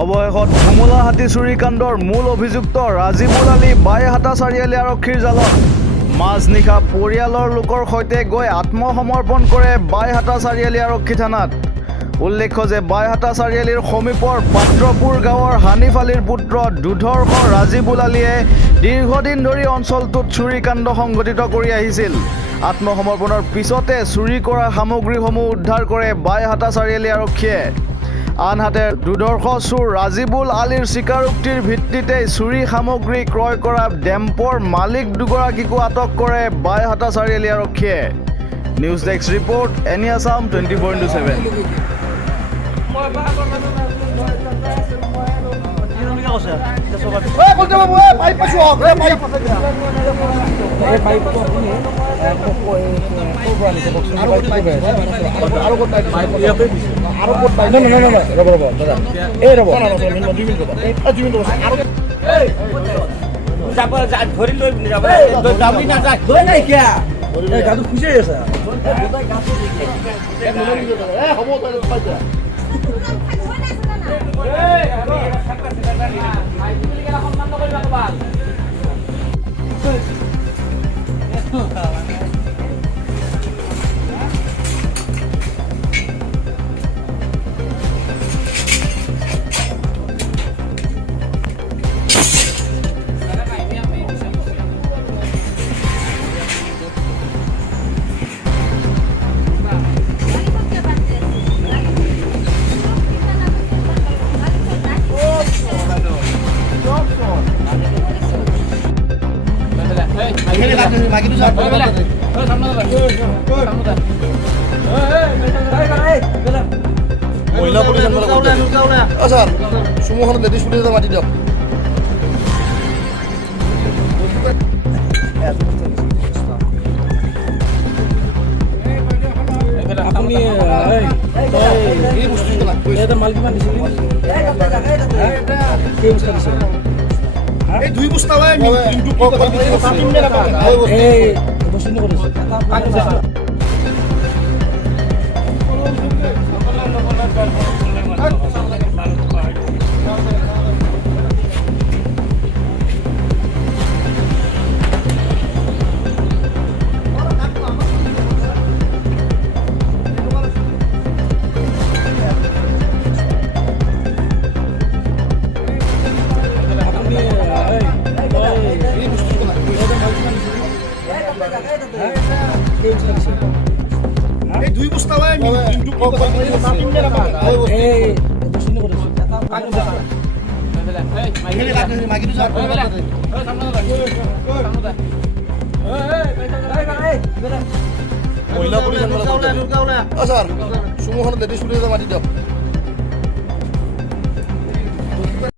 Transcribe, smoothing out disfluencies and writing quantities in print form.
অৱশেষত ধুমুলাহাটী চুৰিকাণ্ডৰ মূল অভিযুক্ত ৰাজিবুল আলী বাইহাটা চাৰিআলি আৰক্ষীৰ জালত মাজনিশা পৰিয়ালৰ লোকৰ সৈতে গৈ আত্মসমৰ্পণ কৰে বাইহাটা চাৰিআলি আৰক্ষী থানাত। উল্লেখ্য যে বাইহাটা চাৰিআলিৰ সমীপৰ পাত্ৰপুৰ গাঁৱৰ হানিফ আলীৰ পুত্ৰ দুধৰ্ষ ৰাজিবুল আলীয়ে দীৰ্ঘদিন ধৰি অঞ্চলটোত চুৰিকাণ্ড সংঘটিত কৰি আহিছিল। আত্মসমৰ্পণৰ পিছতে চুৰি কৰা সামগ্ৰীসমূহ উদ্ধাৰ কৰে বাইহাটা চাৰিআলি আৰক্ষীয়ে। আনহাতে দুধৰ্ষ চোৰ ৰাজিবুল আলীৰ স্বীকাৰোক্তিৰ ভিত্তিতেই চুৰি সামগ্ৰী ক্ৰয় কৰা ডেম্পৰ মালিক দুগৰাকীকো আটক কৰে বাইহাটা চাৰিআলি আৰক্ষীয়ে। নিউজ ডেস্ক ৰিপৰ্ট এনি আছাম 24/7। চুমুখনত লেডিজ পুলিচ মাতি দিয়ক। আপুনি মাল কিমান দিছিল? দুই বস্তা দুই বস্তা চুমুখনত লেডিজ পুলিচ মাতি দিয়ক।